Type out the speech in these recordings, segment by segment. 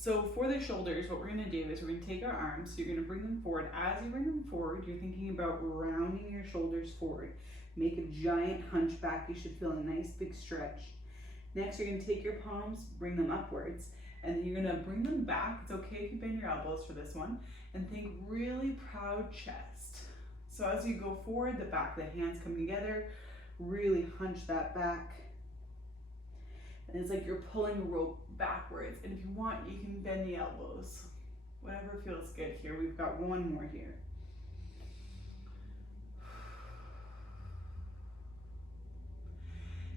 So for the shoulders, what we're gonna do is we're gonna take our arms, so you're gonna bring them forward. As you bring them forward, you're thinking about rounding your shoulders forward. Make a giant hunchback. You should feel a nice big stretch. Next, you're gonna take your palms, bring them upwards, and then you're gonna bring them back. It's okay if you bend your elbows for this one, and think really proud chest. So as you go forward, the back of the hands come together, really hunch that back. And it's like you're pulling a rope backwards. And if you want, you can bend the elbows. Whatever feels good here. We've got one more here.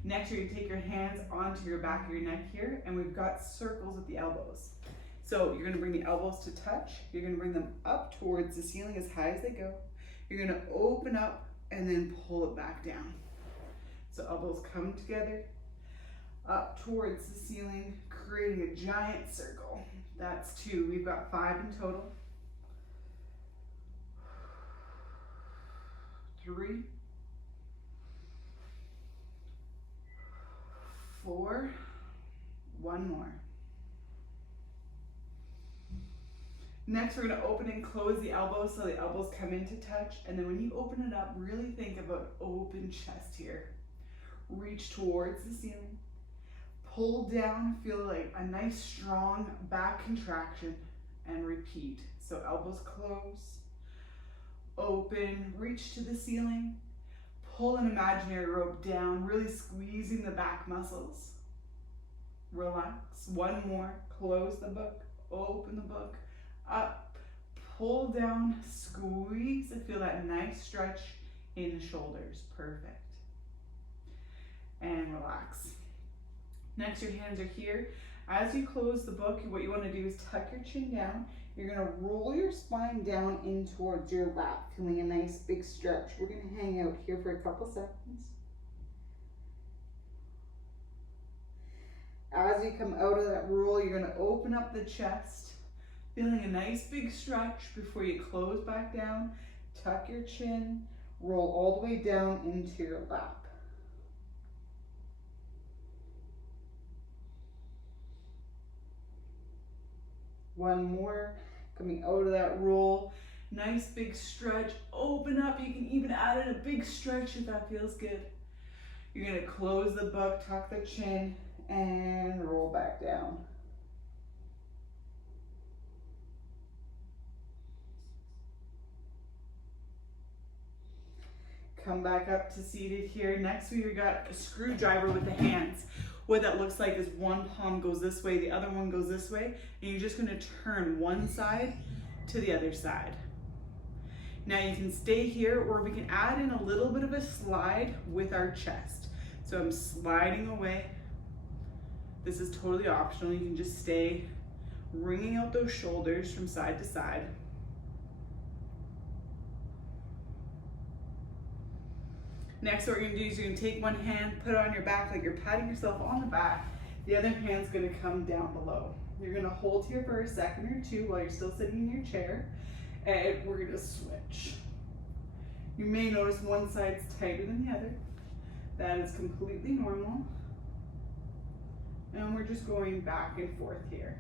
Next, you're gonna take your hands onto your back of your neck here, and we've got circles at the elbows. So you're gonna bring the elbows to touch. You're gonna bring them up towards the ceiling as high as they go. You're gonna open up and then pull it back down. So elbows come together, up towards the ceiling, creating a giant circle. That's 2. We've got 5 in total. 3, 4, one more. Next, we're gonna open and close the elbows so the elbows come into touch. And then when you open it up, really think about open chest here. Reach towards the ceiling. Pull down, feel like a nice strong back contraction, and repeat. So elbows close, open, reach to the ceiling, pull an imaginary rope down, really squeezing the back muscles. Relax. One more. Close the book, open the book, up, pull down, squeeze, and feel that nice stretch in the shoulders. Perfect. And relax. Next, your hands are here. As you close the book, what you want to do is tuck your chin down. You're going to roll your spine down in towards your lap, feeling a nice big stretch. We're going to hang out here for a couple seconds. As you come out of that roll, you're going to open up the chest, feeling a nice big stretch before you close back down. Tuck your chin, roll all the way down into your lap. One more, coming out of that roll. Nice big stretch, open up. You can even add in a big stretch if that feels good. You're gonna close the book, tuck the chin, and roll back down. Come back up to seated here. Next, we've got a screwdriver with the hands. What that looks like is one palm goes this way, the other one goes this way, and you're just gonna turn one side to the other side. Now you can stay here, or we can add in a little bit of a slide with our chest. So I'm sliding away. This is totally optional. You can just stay wringing out those shoulders from side to side. Next, what we're gonna do is you're gonna take one hand, put it on your back like you're patting yourself on the back. The other hand's gonna come down below. You're gonna hold here for a second or two while you're still sitting in your chair, and we're gonna switch. You may notice one side's tighter than the other. That is completely normal. And we're just going back and forth here.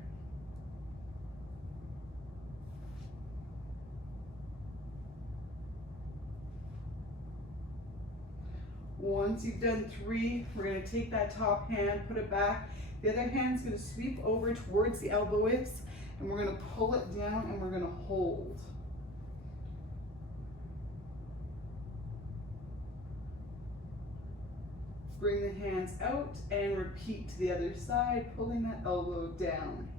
Once you've done 3, we're going to take that top hand, put it back. The other hand's going to sweep over towards the elbow widths, and we're going to pull it down and we're going to hold. Bring the hands out and repeat to the other side, pulling that elbow down.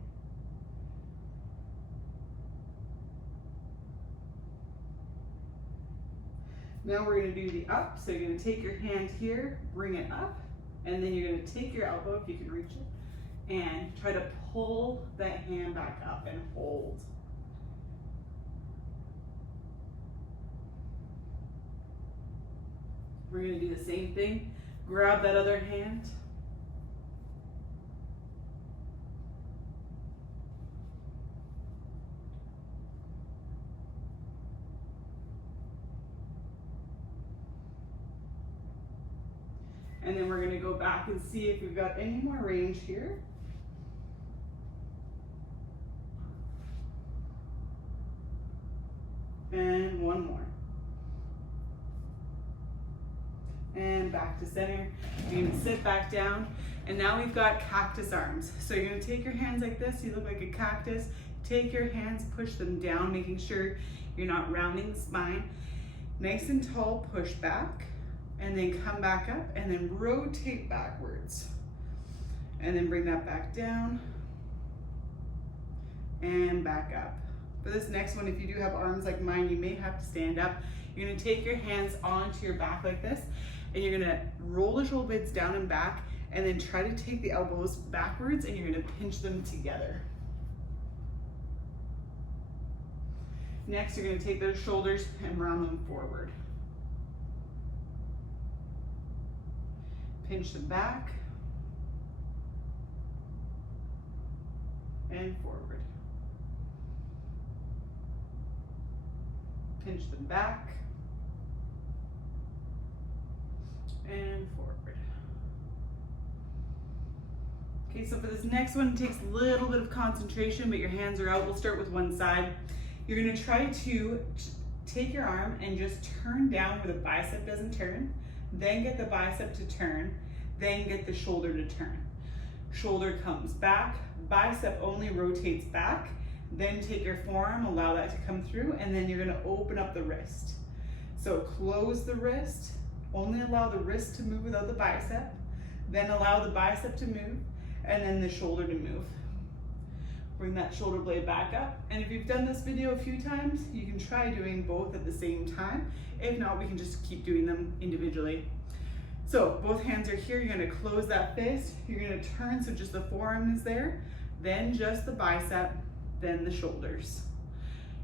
Now we're going to do the up. So you're going to take your hand here, bring it up, and then you're going to take your elbow, if you can reach it, and try to pull that hand back up and hold. We're going to do the same thing. Grab that other hand. And then we're going to go back and see if we've got any more range here. And one more. And back to center. You're gonna sit back down. And now we've got cactus arms. So you're gonna take your hands like this, you look like a cactus. Take your hands, push them down, making sure you're not rounding the spine. Nice and tall, push back, and then come back up, and then rotate backwards. And then bring that back down, and back up. For this next one, if you do have arms like mine, you may have to stand up. You're gonna take your hands onto your back like this, and you're gonna roll the shoulder blades down and back, and then try to take the elbows backwards, and you're gonna pinch them together. Next, you're gonna take those shoulders and round them forward. Pinch them back and forward. Pinch them back and forward. Okay, so for this next one, it takes a little bit of concentration, but your hands are out. We'll start with one side. You're gonna try to take your arm and just turn down where the bicep doesn't turn, then get the bicep to turn, then get the shoulder to turn. Shoulder comes back, bicep only rotates back, then take your forearm, allow that to come through, and then you're gonna open up the wrist. So close the wrist, only allow the wrist to move without the bicep, then allow the bicep to move, and then the shoulder to move. Bring that shoulder blade back up. And if you've done this video a few times, you can try doing both at the same time. If not, we can just keep doing them individually. So both hands are here. You're gonna close that fist. You're gonna turn so just the forearm is there, then just the bicep, then the shoulders.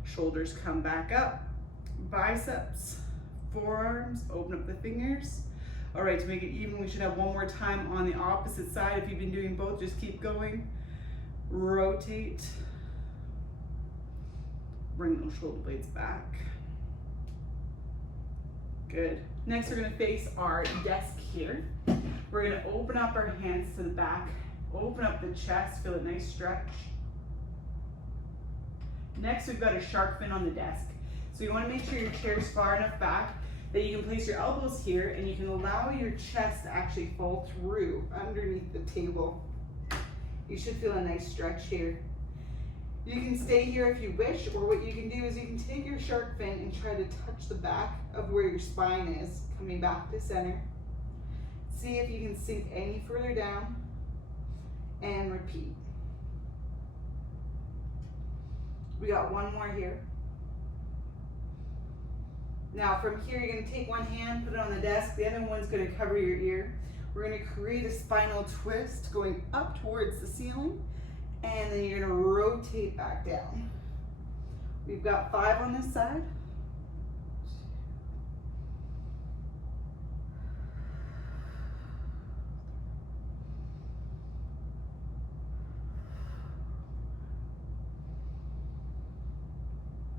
Shoulders come back up, biceps, forearms, open up the fingers. All right, to make it even, we should have one more time on the opposite side. If you've been doing both, just keep going. Rotate, bring those shoulder blades back. Good. Next, we're gonna face our desk here. We're gonna open up our hands to the back, open up the chest, feel a nice stretch. Next, we've got a shark fin on the desk. So you wanna make sure your chair's far enough back that you can place your elbows here and you can allow your chest to actually fall through underneath the table. You should feel a nice stretch here. You can stay here if you wish, or what you can do is you can take your shark fin and try to touch the back of where your spine is, coming back to center. See if you can sink any further down, and repeat. We got one more here. Now from here, you're gonna take one hand, put it on the desk, the other one's gonna cover your ear. We're gonna create a spinal twist going up towards the ceiling, and then you're gonna rotate back down. We've got 5 on this side.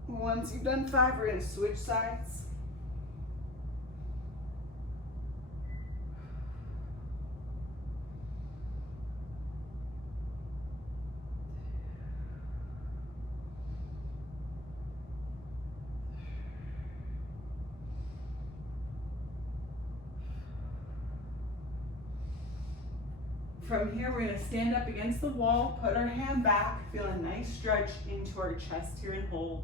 Once you've done 5, we're gonna switch sides. From here, we're gonna stand up against the wall, put our hand back, feel a nice stretch into our chest here and hold.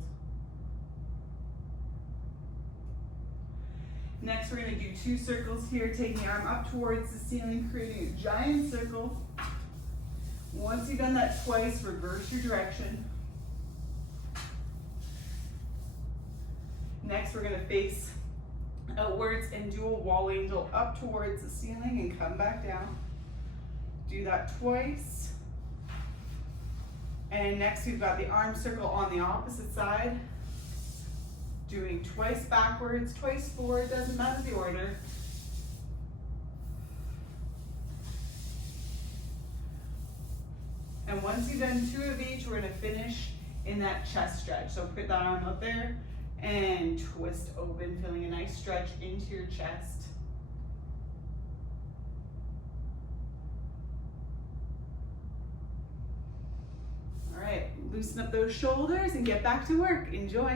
Next, we're gonna do 2 circles here, taking the arm up towards the ceiling, creating a giant circle. Once you've done that twice, reverse your direction. Next, we're gonna face outwards and do a wall angel up towards the ceiling and come back down. Do that twice. And next we've got the arm circle on the opposite side. Doing twice backwards, twice forward, doesn't matter the order. And once you've done 2 of each, we're gonna finish in that chest stretch. So put that arm out there and twist open, feeling a nice stretch into your chest. All right, loosen up those shoulders and get back to work. Enjoy.